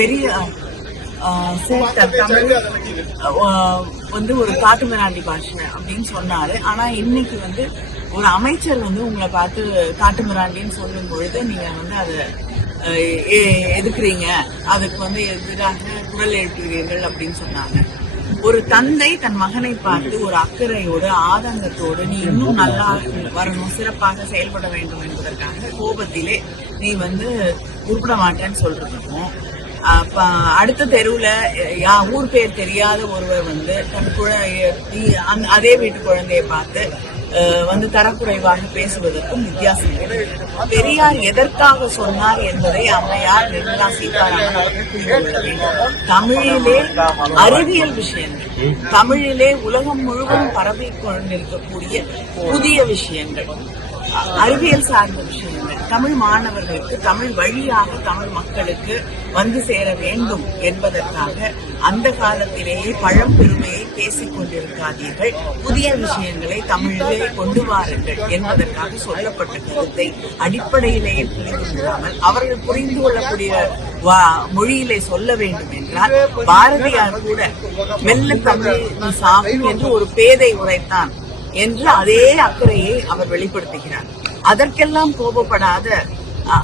பெரிய தமிழ் ஒரு காட்டு மிராண்டி பாஷை அப்படின்னு சொன்னாரு. ஆனா இன்னைக்கு ஒரு அமைச்சர் உங்களை பார்த்து காட்டு மிராண்டின்னு சொல்லும் பொழுது நீங்க அதை எதுக்குறீங்க, அதுக்கு எதிராக குரல் எழுப்புகிறீர்கள் அப்படின்னு சொன்னாங்க. ஒரு தந்தை தன் மகனை பார்த்து ஒரு அக்கறையோடு ஆதங்கத்தோடு நீ இன்னும் நல்லா வரணும், சிறப்பாக செயல்பட வேண்டும் என்பதற்காக கோபத்திலே நீ உருப்பிட மாட்டேன்னு சொல்றதுக்கும், அடுத்த தெருவுல ஊர் பேர் தெரியாத ஒருவர் தன் அதே வீட்டு குழந்தையை பார்த்து தரக்குறைவாக பேசுவதற்கும் வித்தியாசம். பெரியார் எதற்காக சொன்னார் என்பதை அம்மையார் நிர்மலா சீதாராமன் அவர்கள் புரிந்து கொள்ள வேண்டும். தமிழிலே அறிவியல் விஷயங்கள், தமிழிலே உலகம் முழுவதும் பரவி கொண்டிருக்கக்கூடிய புதிய விஷயங்கள், அறிவியல் சார்ந்த விஷயங்கள் தமிழ் மாணவர்களுக்கு தமிழ் வழியாக தமிழ் மக்களுக்கு சேர வேண்டும் என்பதற்காக அந்த காலத்திலேயே பழம்பெருமையை பேசிக் கொண்டிருக்காதீர்கள், புதிய விஷயங்களை தமிழிலே கொண்டு வாருங்கள் என்பதற்காக சொல்லப்பட்ட கருத்தை அடிப்படையிலேயே புரிந்து கொள்ளாமல் அவர்கள் புரிந்து கொள்ளக்கூடிய மொழியிலே சொல்ல வேண்டும் என்றால், பாரதியார் கூட மெல்ல தமிழ் சாகும் என்று ஒரு பேதை உரைத்தான் என்று அதே அக்கறையை அவர் வெளிப்படுத்துகிறார். அதற்கெல்லாம் கோபப்படாத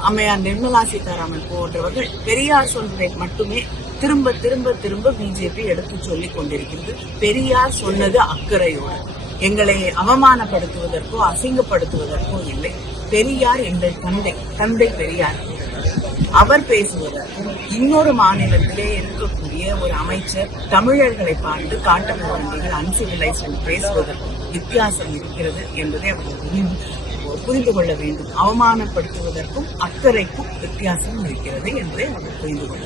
அம்மையார் நிர்மலா சீதாராமன் போன்றவர்கள் பெரியார் சொல்வதை மட்டுமே திரும்ப திரும்ப திரும்ப பிஜேபி எடுத்து சொல்லிக் கொண்டிருக்கிறது. பெரியார் சொன்னது அக்கறையோடு, எங்களை அவமானப்படுத்துவதற்கோ அசிங்கப்படுத்துவதற்கோ இல்லை. பெரியார் எங்கள் தந்தை பெரியார். அவர் பேசுவதற்கும் இன்னொரு மாநிலத்திலே இருக்கக்கூடிய ஒரு அமைச்சர் தமிழர்களை பார்த்து காட்ட வேண்டிய அன்சிவிலைசேஷன் பேசுவதற்கும் வித்தியாசம் இருக்கிறது என்பதை அவர்கள் புரிந்து கொள்ள வேண்டும். அவமானப்படுத்துவதற்கும் அக்கறைக்கும் வித்தியாசம் இருக்கிறது என்பதை அவர்கள் புரிந்து கொள்ள வேண்டும்.